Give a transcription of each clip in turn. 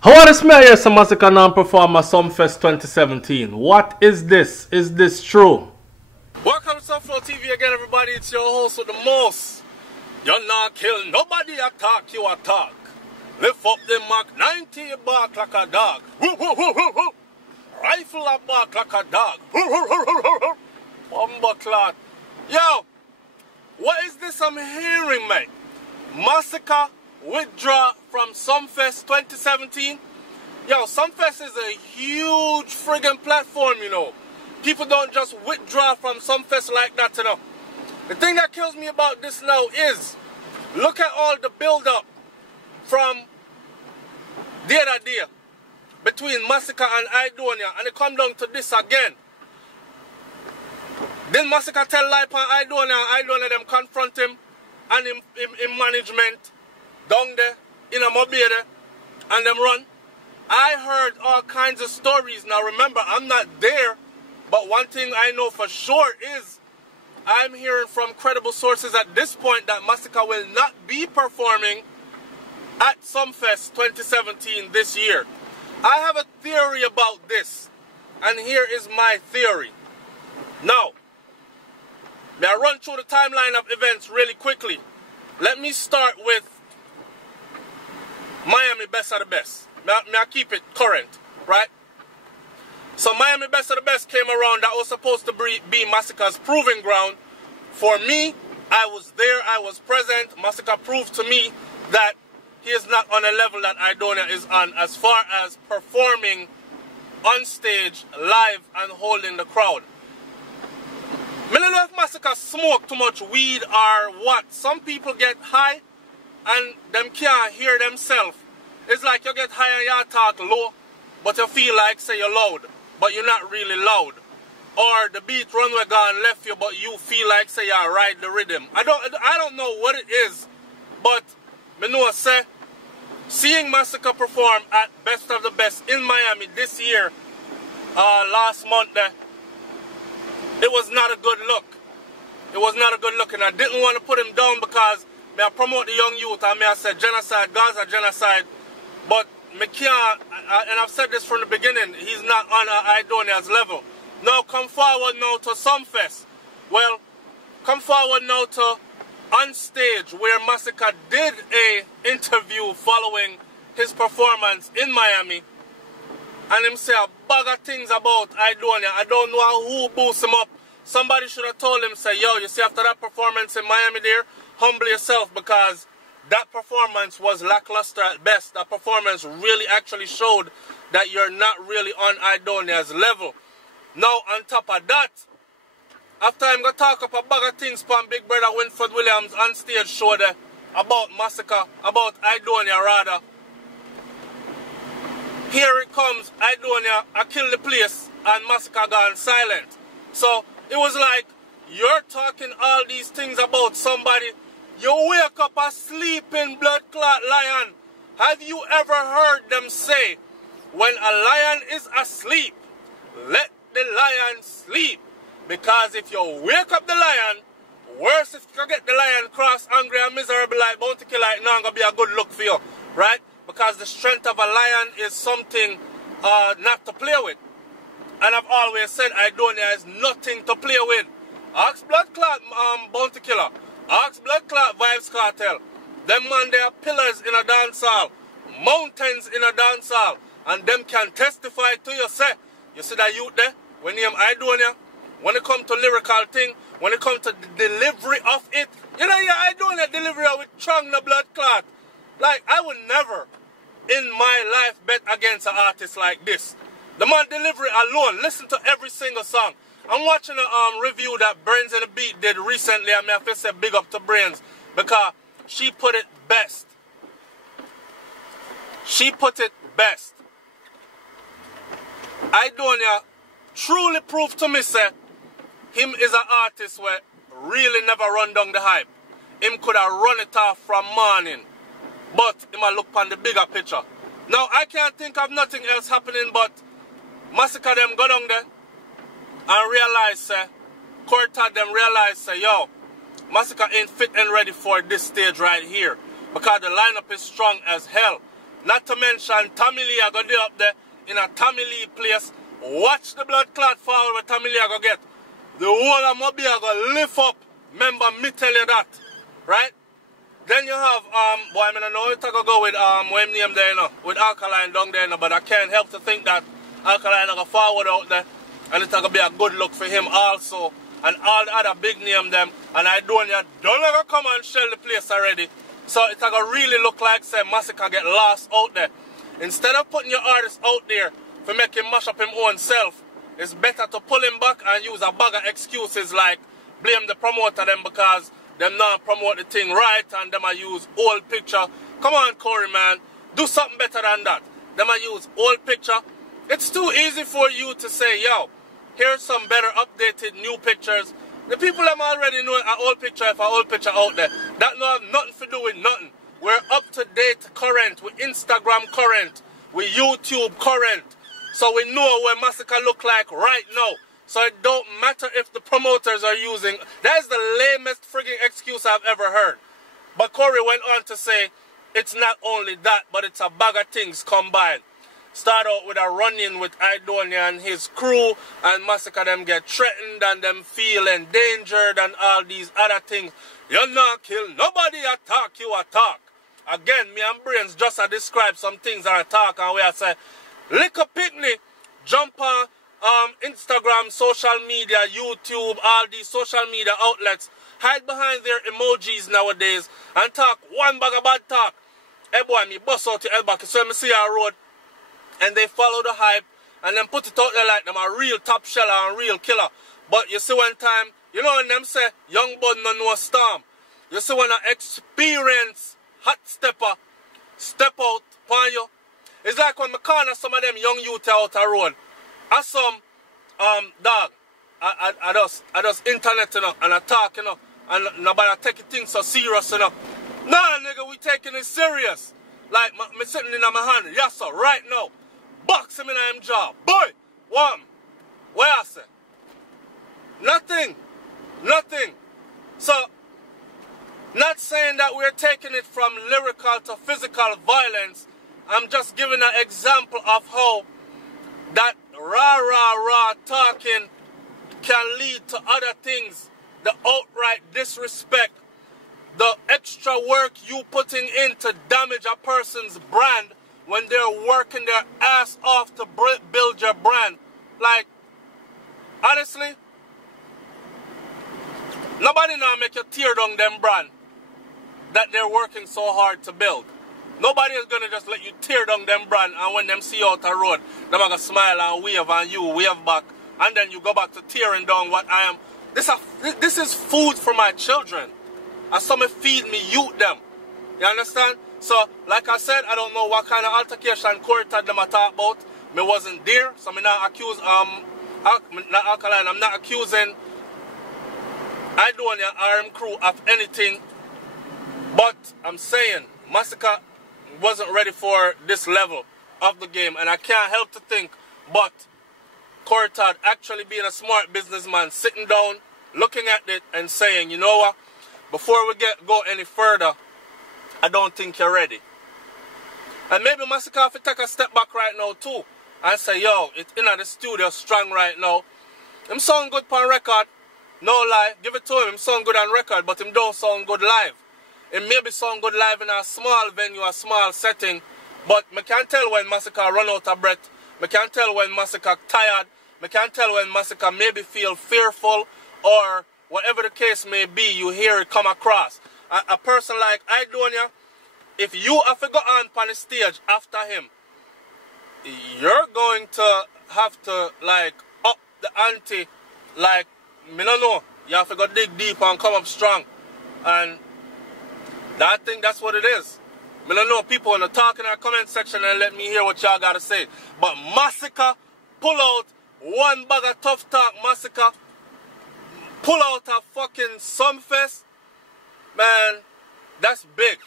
How are smell here, some massacre non-performer Sumfest 2017? What is this? Is this true? Welcome to SouFLoTV again, everybody. It's your host with the most. You're not kill nobody, attack you attack. Lift up the Mark 90, you bark like a dog. Rifle a bark like a dog. Bumbleclot. Yo, what is this I'm hearing, mate? Massacre withdraw from Sumfest 2017. Yo, Sumfest is a huge friggin' platform, you know. People don't just withdraw from Sumfest like that, you know. The thing that kills me about this now is, look at all the build-up from the other day between Massacre and Idonia, and it come down to this again. Then Massacre tell lie upon Idonia, and Idonia them confront him and in management down there in a mobile there, and them run. I heard all kinds of stories. Now remember, I'm not there, but one thing I know for sure is I'm hearing from credible sources at this point that Massacre will not be performing at Sumfest 2017 this year. I have a theory about this, and here is my theory. Now, may I run through the timeline of events really quickly. Let me start with Miami Best of the Best. May I keep it current, right? So Miami Best of the Best came around. That was supposed to be Massacre's proving ground. For me, I was there, I was present. Massacre proved to me that he is not on a level that Idonia is on as far as performing on stage, live, and holding the crowd. I don't know if Massacre smoke too much weed or what. Some people get high and them can't hear themselves. It's like you get high and you talk low, but you feel like say you're loud, but you're not really loud. Or the beat runway gone left you, but you feel like say you ride the rhythm. I don't know what it is, but me know say seeing Massacre perform at Best of the Best in Miami this year, last month there, it was not a good look. It was not a good look, and I didn't want to put him down because may I promote the young youth, and may I say genocide, Gaza genocide, but me can't, and I've said this from the beginning, he's not on Idonia's level. Now come forward now to Sumfest. Well, come forward now to On Stage, where Massacre did a interview following his performance in Miami, and him say a bag of things about Idonia. I don't know who boosts him up. Somebody should have told him, say, yo, you see, after that performance in Miami there, humble yourself, because that performance was lackluster at best. That performance really actually showed that you're not really on Idonia's level. Now, on top of that, after I'm going to talk up a bag of things from Big Brother Winford Williams on stage show there about Massacre, about Idonia rather. Here it comes, Idonia, I kill the place, and Massacre gone silent. So, it was like, you're talking all these things about somebody, you wake up a sleeping blood clot lion. Have you ever heard them say, when a lion is asleep, let the lion sleep? Because if you wake up the lion, worse if you get the lion cross, angry and miserable like bounty killer, it's not going to be a good look for you, right? Because the strength of a lion is something not to play with. And I've always said Idonia is nothing to play with. Ask Blood Clot Bounty Killer. Ask Blood Clot Vibes Cartel. Them man, they are pillars in a dance hall. Mountains in a dance hall. And them can testify to you, say. You see that youth there? When you am Idonia, when it comes to lyrical thing, when it comes to the delivery of it, you know, yeah, Idonia delivery with strong the blood clot. Like, I would never in my life bet against an artist like this. The man delivery alone, listen to every single song. I'm watching a review that Brains and the Beat did recently, and I have to say big up to Brains, because she put it best. She put it best. Idonia truly proved to me, say, him is an artist where really never run down the hype. Him could have run it off from morning, but him a look on the bigger picture. Now, I can't think of nothing else happening but Massacre them go down there and realize, say, Quartet them realize, say, yo, Massacre ain't fit and ready for this stage right here. Because the lineup is strong as hell. Not to mention Tommy Lee I go there up there in a Tommy Lee place. Watch the blood clot fall where Tommy Lee I go get. The whole of Mobi I go lift up. Remember me tell you that. Right? Then you have boy I don't know if I go with what name there, you know, with Alkaline down there, you know, but I can't help to think that Alkaline I go forward out there. And it's going to be a good look for him also. And all the other big name them. And I don't ever come and shell the place already. So it's going to really look like say Massacre get lost out there. Instead of putting your artist out there for making him mash up him own self, it's better to pull him back and use a bag of excuses like blame the promoter them because them not promote the thing right and them I use old picture. Come on Corey man, do something better than that. Them I use old picture. It's too easy for you to say, yo, here's some better updated new pictures. The people them already know an old picture if an old picture out there. That no have nothing to do with nothing. We're up to date current, with Instagram current, with YouTube current. So we know what Massacre look like right now. So it don't matter if the promoters are using. That is the lamest frigging excuse I've ever heard. But Corey went on to say, it's not only that, but it's a bag of things combined. Start out with a run-in with Idonia and his crew, and Massacre them get threatened and them feel endangered and all these other things. You not kill nobody, attack you attack. Again, me and Brains just describe some things that I talk and we I say, lick a picnic, jump on Instagram, social media, YouTube, all these social media outlets, hide behind their emojis nowadays and talk one bag of bad talk. Hey boy, me bust out the elbow, so me see our road. And they follow the hype and then put it out there like them a real top sheller and real killer. But you see one time, you know when them say, young bud no know storm. You see when an experienced hot stepper step out upon you. It's like when I corner some of them young youth out the road. I some dog. I just internet, you know, and I talk, you know, and nobody take things so serious, you know. Nah, nigga, we taking it serious. Like me sitting in my hand, yes sir, right now. Box him in him jaw. Boy, one. Where I say? Nothing. Nothing. So, not saying that we're taking it from lyrical to physical violence. I'm just giving an example of how that rah talking can lead to other things. The outright disrespect. The extra work you putting in to damage a person's brand when they're working their ass off to build your brand. Like, honestly, nobody now make you tear down them brand that they're working so hard to build. Nobody is going to just let you tear down them brand and when them see you out the road, they're going to smile and wave back, and then you go back to tearing down what I am. This is food for my children. And some feed me youth them. You understand? So, like I said, I don't know what kind of altercation Corey had them talk about. Me wasn't there, so me not accuse not Alkaline, I'm not accusing Idonia RM crew of anything. But I'm saying Massacre wasn't ready for this level of the game, and I can't help to think but Corey Todd actually being a smart businessman, sitting down, looking at it and saying, you know what? Before we go any further, I don't think you're ready. And maybe Massacre have to take a step back right now too and say, yo, it's in the studio strong right now. Him sound good on record, no lie. Give it to him, him sound good on record, but him don't sound good live. It maybe sound good live in a small venue, a small setting, but me can't tell when Massacre run out of breath. Me can't tell when Massacre tired. Me can't tell when Massacre maybe feel fearful or whatever the case may be, you hear it come across. A person like Idonia, if you have to go on the stage after him, you're going to have to like up the ante, like, me don't know, you have to go dig deep and come up strong. And I think that's what it is. Me don't know, people want to talk in our comment section and let me hear what y'all got to say. But Massacre, pull out one bag of tough talk, Massacre. Pull out a fucking Sumfest, man, that's big.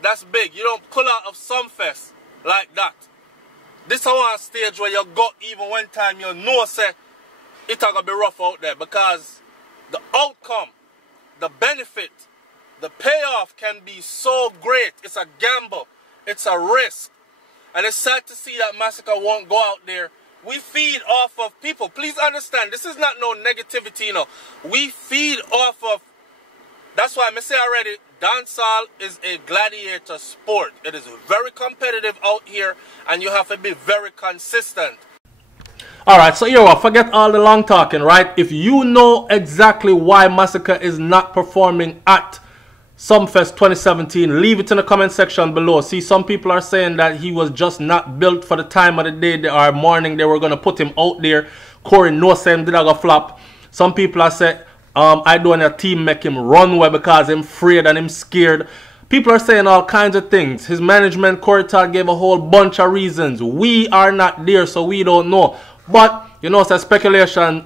That's big. You don't pull out of Sumfest like that. This is one stage where you go even one time you know say it's gonna be rough out there, because the outcome, the benefit, the payoff can be so great. It's a gamble. It's a risk. And it's sad to see that Massacre won't go out there. We feed off of people. Please understand, this is not no negativity, you know. We feed off of, that's why I say already, dancehall is a gladiator sport. It is very competitive out here, and you have to be very consistent. Alright, so you forget all the long talking, right? If you know exactly why Massacre is not performing at Sumfest 2017, leave it in the comment section below. See, some people are saying that he was just not built for the time of the day or morning they were going to put him out there. Corey no saying did I go flop. Some people are saying, I don't want a team make him run well because him afraid and him scared. People are saying all kinds of things. His management, Corey Todd, gave a whole bunch of reasons. We are not there, so we don't know. But, you know, it's speculation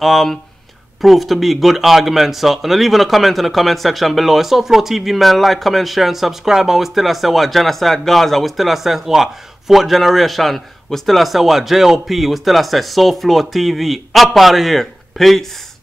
proved to be good arguments. So, and leave a comment in the comment section below. It's SouFLoTV, man. Like, comment, share, and subscribe. And we still say what? Genahsyde Gaza. We still say what? Fourth generation. We still say what? JOP. We still say SouFLoTV. Up out of here. Peace.